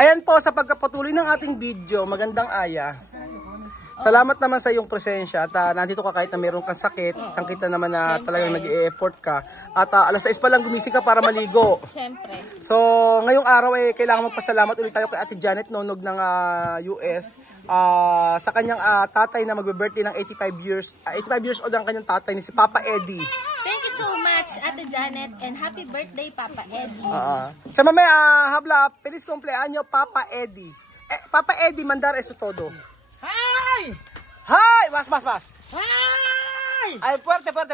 Ayan po, sa pagkapatuloy ng ating video, magandang Aya. Salamat naman sa iyong presensya at nandito ka kahit na meron kang sakit. Ang kita naman na talagang nag-i-effort ka. At alas 6 pa lang gumising ka para maligo. Siyempre. So, ngayong araw kailangan magpasalamat ulit tayo kay Ate Janet Nonog ng US. Sa kanyang tatay na magbe-birthday ng 85 years. 85 years old ang kanyang tatay ni si Papa Eddie. Thank you so much, Ate Janet, and happy birthday, Papa Eddie. Sa mamay, habla, feliz cumpleaños, Papa Eddie. Papa Eddie, mandar eso todo. Hi! Hi! Mas! Hi! Ay, fuerte. Hi!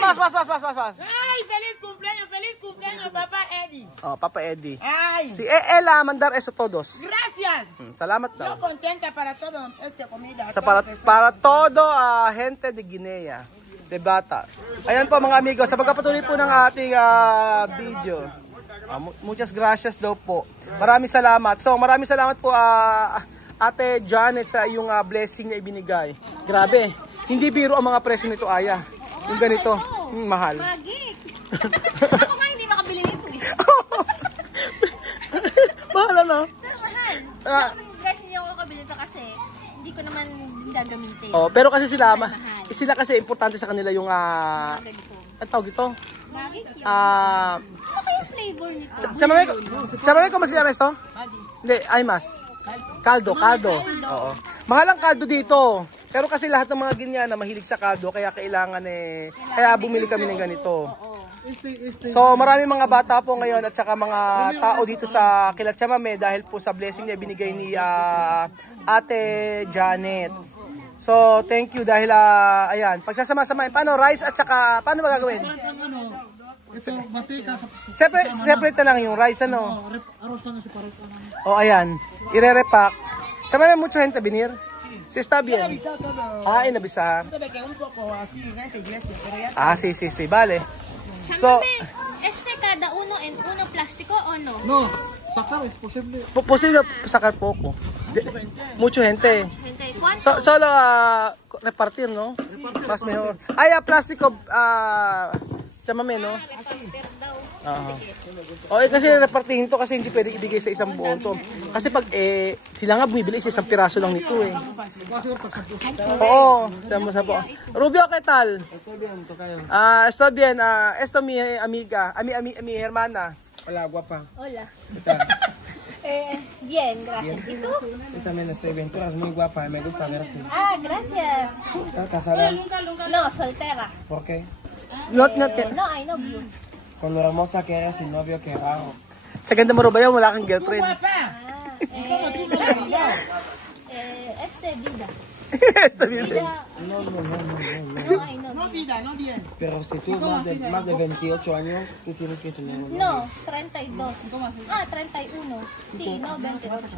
Mas! Hi! Feliz cumpleaños, Papa Eddie. Oh, Papa Eddie. Ay! Si Ella, mandar eso todos. Gracias. Salamat Yo daw. contenta para todo esta comida. Para todo gente de Guinea, de Bata. Ayan po mga amigo, sa pagkapatuloy po ng ating video. Muchas gracias daw po. Maraming salamat. So, maraming salamat po Ate Janet sa iyong blessing na ibinigay. Grabe, hindi biro ang mga presyo nito, Aya. Yung ganito, mahal. Magic! Ako nga hindi makabili nito eh. Mahal ano? Mahal. Guys, hindi ako makabili ito kasi hindi ko naman gagamitin. Pero kasi sila kasi importante sa kanila yung ang tawag ito? Magic yun. Ano kaya flavor nito? Chamame ko masila esto? Hindi, ay mas. Kaldo. Oo. Mahal ang kaldo dito. Pero kasi lahat ng mga ganyan na mahilig sa kaldo, kaya kailangan kaya bumili kami ng ganito. So marami mga bata po ngayon at saka mga tao dito sa Kilat Chamame dahil po sa blessing na binigay ni Ate Janet. So thank you dahil ayan, pagsasama-samahin. Paano rice at saka paano ba gagawin? Ito, matika. Separate na lang yung rice, ano? Aros lang si paret. Ayan. Ire-repack. Sa may mucho gente venir. Si está bien. Inabisa. Sí. Vale. So, cada uno en uno plástico o no? No, sacar es posible. Posible sacar poco. Mucho gente. Solo repartir, ¿no? Más mejor. Plástico, chamame, no? Kasi repartihin to kasi hindi pwede ibigay sa isang buong to. Kasi pag sila nga bumibili sa isang piraso lang nito eh. Oo, sama po. Rubio, ¿qué tal? Estoy bien, tocayo. Estoy bien. Esto mi amiga, mi hermana. Hola, guapa. Hola. Bien, gracias. ¿Y tú? Yo también estoy bien. Tú eres muy guapa, me gusta verte. Gracias. ¿Estás casada? No, soltera. ¿Por qué? No, No, I know you. Con lo hermosa que eres y novio que raro. sa ganda mo rin ba yan, wala kang girlfriend? Gracias. Vida. Está bien. No. No, I know No you. vida, no bien. Pero si tú más de 28 años, tú tienes que tener un novio. No, 32. 31. Sí, no, 28.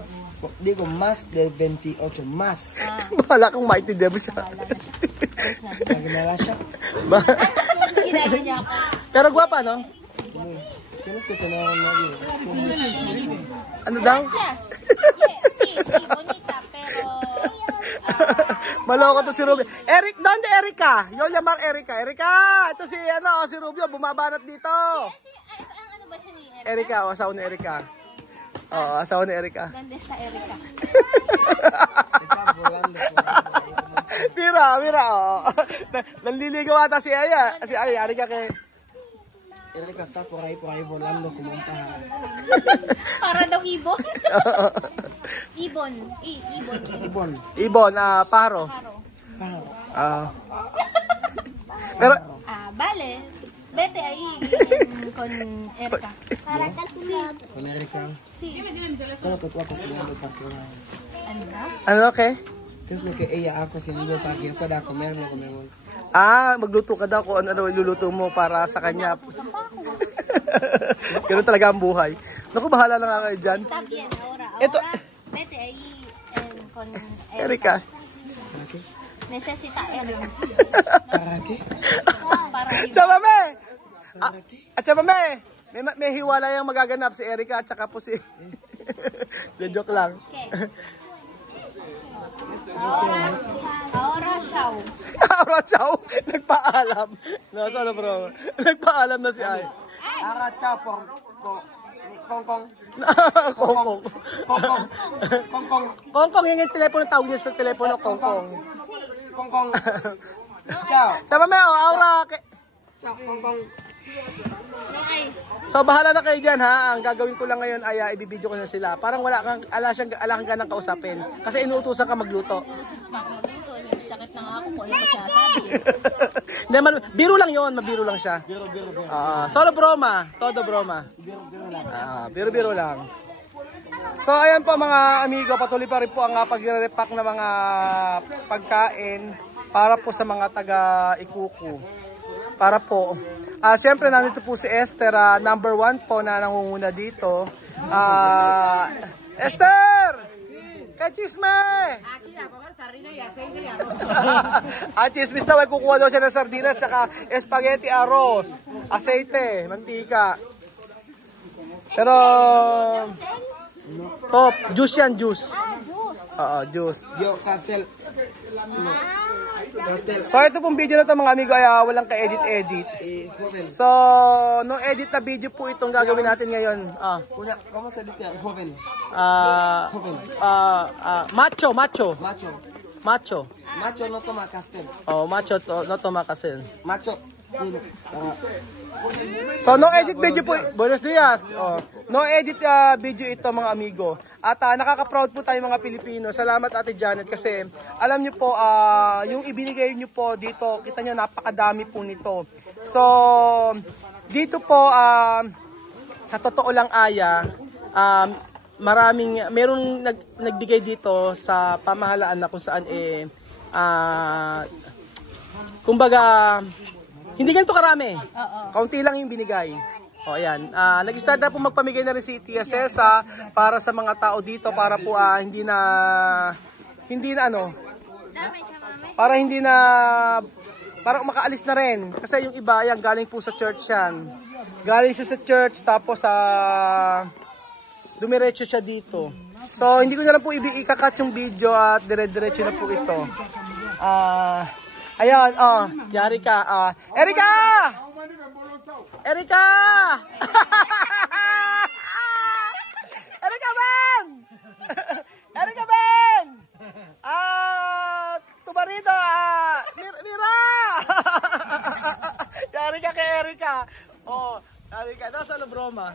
Digo, más de 28, más. Wala kang maintindihan mo siya. Naginala siya. Ginaya niya ako. Pero guwapa, no? Tienes que tener un novio. Ano daw? Gracias. Sí, bonita, pero... Maloko to si Rubio. Eric, ¿dónde Erika? Yo llamar Erika. Erika! Ito si Rubio, bumabanat dito. Ano ba siya ni Erika? Erika, asawa ni Erika. Oo, asawa ni Erika. Ganda sa Erika. Mira, oo. Nanliligaw ata si Aya. Si Aya, Erika kay... Erika está por ahí volando como un pájaro. Para daw ibon. Ibon, paro. Pero, Vale. Vete ahí con Erika. Con Erika. Sí. Solo que tú has cocinado para que... ano, okay? ¿Qué es lo que ella ha cocinado para que yo pueda comer lo que me voy? Magluto ka daw kung ano iluluto mo para sa kanya. Ganun talaga ang buhay. Naku, bahala na nga kayo dyan. Está bien, ahora. Ito. Vete ahí con Erika. ¿Para qué? Necesita Erika. ¿Para qué? Para Chamame! Chamame! May hiwala yung magaganap si Erika at saka po si... Joke lang. Okay. Ahora, ciao. Ahora, ciao. Nagpaalam. Nasaan na bro? Nagpaalam na si Ay. Ahora, chao, Kongkong. Kongkong. Kongkong. Kongkong. Kongkong, yan yung telepono, tawag niya sa telepono, Kongkong. Kongkong. Ciao. Sabi mo, aura. Ciao, Kongkong. So bahala na kayo dyan ha. Ang gagawin ko lang ngayon ay ibibideo ko na sila. Parang wala kang ganang kausapin. Kasi inuutusan ka magluto. Sakit na nga ako kung ano pa siya sabi. Hindi, biro lang yon, mabiro lang siya. Solo broma, todo broma. Biro lang. So ayan po mga amigo, patuloy pa rin po ang pagre-repack ng mga pagkain para po sa mga taga Ikuku. Para po. Siyempre nandito po si Esther, number 1 po na nangunguna dito. Esther! Kachisme! Chismis daw ay kukuha daw siya ng sardinas tsaka spaghetti, arroz, aceite, mantika. Pero top, juice yan, juice. Oo, juice. Yo, Castel. So ito pong video na to mga amigo ay walang ka-edit-edit. Joven. So, no edit na video po itong gagawin natin ngayon. Kuya, ¿cómo se dice? Joven. Macho. Macho. Macho no toma Castel. Oh, macho to, no toma kasi. Macho. So no edit video po. Buenos dias. Oh, no edit video ito mga amigo. At nakaka-proud po tayo mga Pilipino. Salamat Ate Janet kasi alam niyo po yung ibinigay niyo po dito, kita niyo napakadami po nito. So dito po sa totoo lang merong nagbigay dito sa pamahalaan na kung saan kumbaga hindi ganito karami. Kaunti lang yung binigay. O ayan, nag-start na po magpamigay na rin si Tia Cesa para sa mga tao dito para po hindi na para makaalis na rin. Kasi yung iba yan galing po sa church yan. Galing siya sa church tapos dumiretso siya dito. So hindi ko na lang po ikakat yung video at dire-diretso na po ito. Ayan, yari ka. Erika! Erika! Erika Ben! Erika Ben! Tumarito, Mira! Yari ka kay Erika. Yari ka. Nasa broma.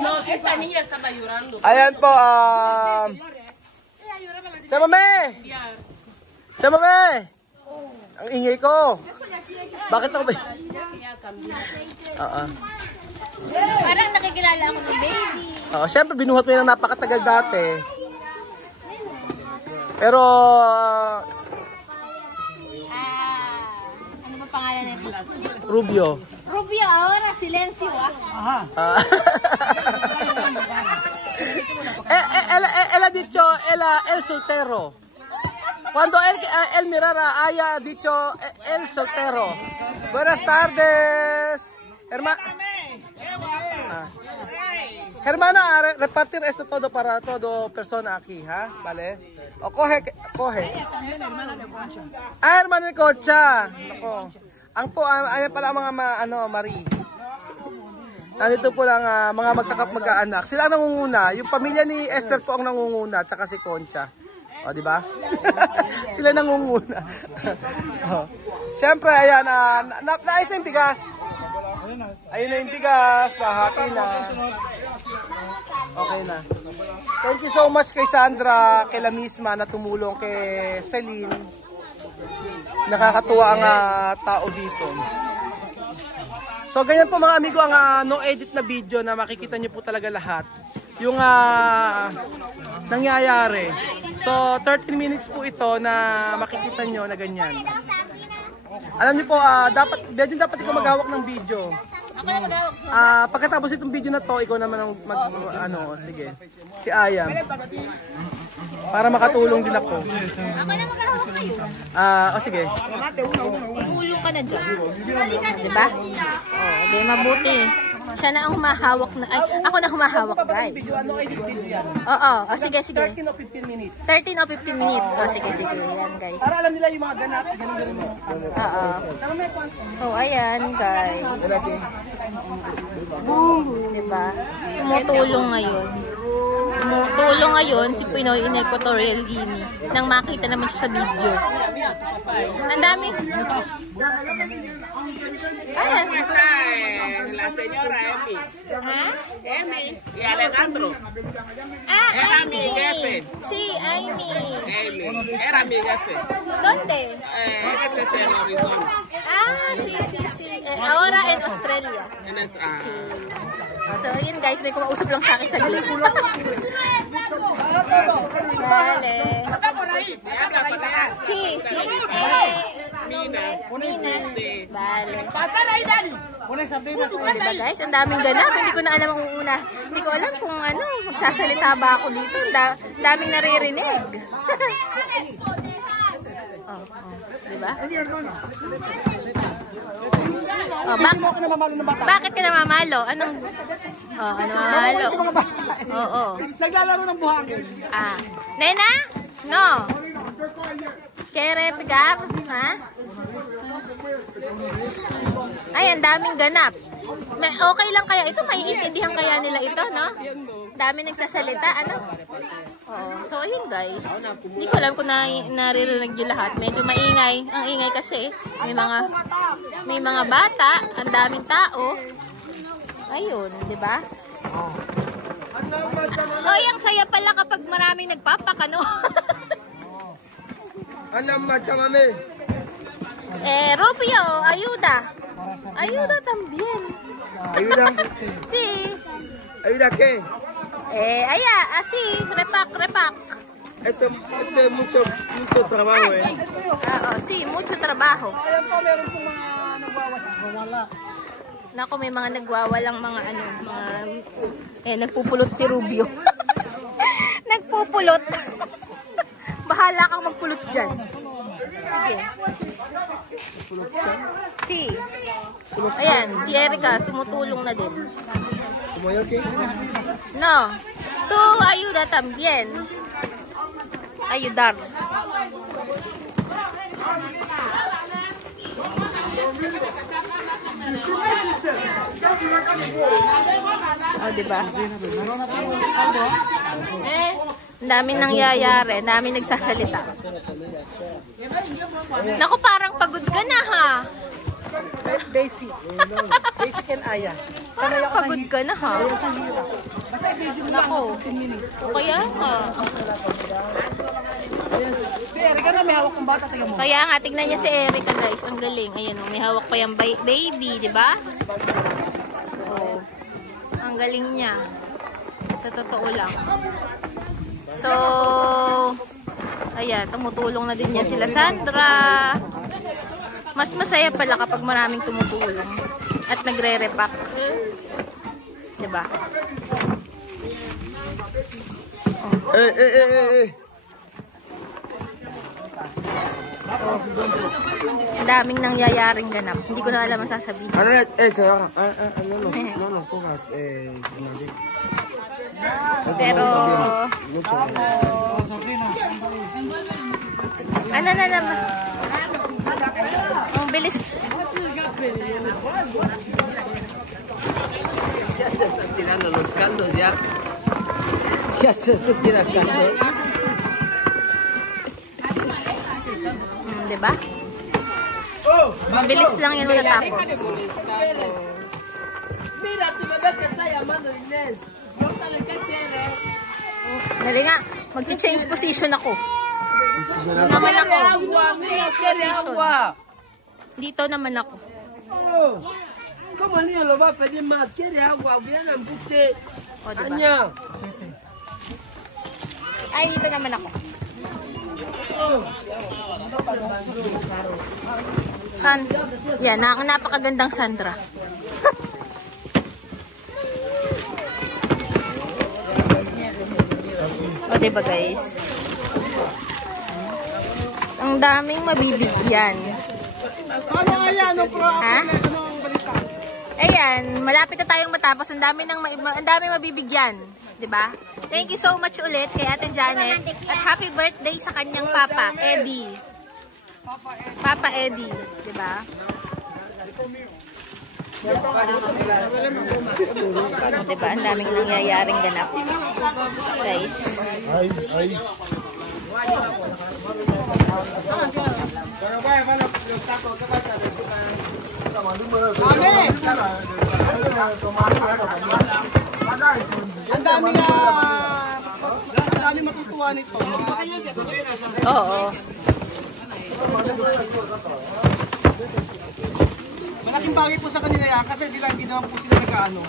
No, esa niña estaba llorando. Ayan po, Chamame! Chamame! Ang ingay ko. Bakit ako ba? Parang nakikilala ako ng baby. Siyempre binuhat mo yung napakatagal dati. Pero Ano ba pangalan nito? Rubio. Rubio, ahora silencio Él ha dicho el soltero. Cuando él mirara haya dicho el soltero. Buenas tardes. Hermana, repartir esto todo para todo persona aquí, ¿ha? ¿Vale? O coge. Hermana de Concha. Nako. Ayan pala mga Marie. Nandito po lang mga magkaanak. Sila ang nangunguna. Yung pamilya ni Esther po ang nangunguna, tsaka si Concha. O, di ba? Sila nangunguna. Siyempre, ayan, naayos na yung bigas. Ayun na yung bigas, nahati na. Okay na. Thank you so much kay Sandra, kay La Misma na tumulong kay Celine. Nakakatuwa ang tao dito. So ganyan po mga amigo ang no edit na video na makikita nyo po talaga lahat. Yung nangyayari. So 13 minutes po ito na makikita nyo na ganyan. Alam niyo po, dapat ikaw maghawak ng video. Ako na maghawak. Pagkatapos itong video na to, ikaw naman ang sige. Si Ayam. Para makatulong din ako. Ako na maghawak kayo. Sige. Ulo ka na dyan. Diba? Di mabuti. Siya na ang humahawak na. Ay, ako na humahawak, guys. Video, ano ay video yan? Oo. O, sige, sige. 13 o 15 minutes. 13 o 15 minutes. O, sige, sige. Yan, guys. Para alam nila yung mga ganap, ganun mo. Oo. So, ayan, guys. Diba? Tumutulong ngayon. Tumutulong ngayon si Pinoy in Equatorial Guinea. Nang makita naman siya sa video. Ang dami. Ayan. La señora Emi. Ha? Emi y Alejandro. Ah, mi Amy. jefe. Si, Amy. Emi. Era mi jefe. ¿Dónde? Este es en Arizona. Ah, sí, sí, sí. Ahora en Australia. En esta, Sí. So, yun guys, may kumausap lang sa akin sa glit. Vale. Sí, sí. Mina. Mina. Vale. Pasar ahí, Dani. Diba guys, ang daming ganap. Hindi ko na alam ang una. Hindi ko alam kung ano, magsasalita ba ako dito. Daming naririnig. Oh, diba? Oh, Hindi mo ako namamalo ng bata. bakit ka namamalo? Anong? Oh, ano namamalo? Mga bata. Oo. Naglalaro ng buhangin. Ah. Nena? No. Kere pegar? Ha? Ay, ang daming ganap. Okay lang kaya ito? Maiintindihan kaya nila ito, no? Dami nagsasalita, ano? Oo. So, ayun guys. Hindi ko alam kung naririnig nyo lahat. Medyo maingay. Ang ingay kasi. May mga bata. Ang daming tao. Ayun, di ba? Hoy, ang saya pala kapag maraming nagpapakano. Alam mo, chamame. Rubio, ayuda. Ayuda también. Ayuda. Sí. Ayuda qué? Así, repak. Este mucho trabajo, eh. Sí, mucho trabajo. Ayan po, meron pong mga nagwawala. Nako, may mga nagwawalang mga nagpupulot si Rubio. Nagpupulot. Bahala kang magpulot dyan. Sige. Si. Ayan, si Erica, tumutulong na din. Tumoyo qué? No. Tu ayuda también. Ayudar. Oh, diba? Ang daming nangyayari, ang daming nagsasalita. Naku, parang pagod ka na ha. Basic. Basic and Aya. Sanay ako Pagod ka na ha. sa hirap. Basta i-video mo lang Nako. 15 minutes. Kaya nga. Si Erica na may hawak ng bata, tingnan mo. Kaya nga, tignan niya si Erica guys. Ang galing. Ayan, may hawak pa yung baby, di ba? Oh. Ang galing niya. Sa totoo lang. So, ayan, tumutulong na din yan sila Sandra. Mas masaya pala kapag maraming tumutulong at nagre-repack. Diba? Ang daming nangyayaring ganap. Hindi ko na alam ang sasabihin. Ano eso? No nos cojas. Pero, ano na naman? Ang bilis. Ya se están tirando los caldos ya. Ya se están tirando caldos. Diba? Mabilis lang yan matapos. Mira, tu bebé te está llamando Inés. Pregúntale qué quiere. Dali nga, mag-change position ako. Naman ako. Change position. Dito naman ako. ¿Cómo el niño lo va a pedir más? ¿Quiere agua? Viene en buque. O, diba? Aña. Ay, dito naman ako. Yan, napakagandang Sandra. O, diba guys? Ang daming mabibigyan. Ano Aya? Ano Ha? Anong balita? Ayan, malapit na tayong matapos. Ang dami mabibigyan. 'Di ba? Thank you so much ulit kay Ate Janet. At happy birthday sa kanyang papa, Eddie. Papa Eddie. 'Di ba? Diba? Ang daming nangyayaring ganap. Guys. Ang dami matutuwa nito. Oo. Malaking bagay po sa kanila yan kasi hindi naman po sila nag-ano.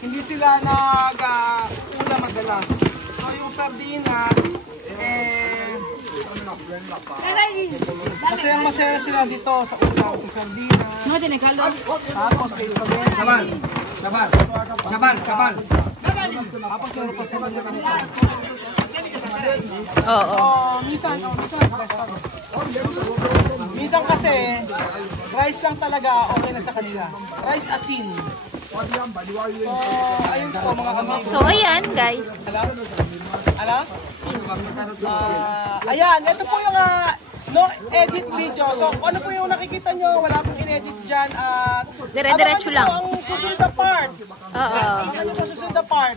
Hindi sila nag-ula madalas. So yung sardinas, masaya sila dito sa ulam, sa sardinas. Tapos kay spaghetti. Sabal. Tapos meron pa sila ng Oo. Minsan kasi, rice lang talaga okay na sa kanila. Rice asin. So, ayun po mga amigo. So, ayan guys. Alam? Ayan, ito po yung no edit video. So, ano po yung nakikita nyo? Wala pong in-edit dyan. At Dire-diretso lang. Ang susunod na part. Oo. Abangan nyo sa susunod na part.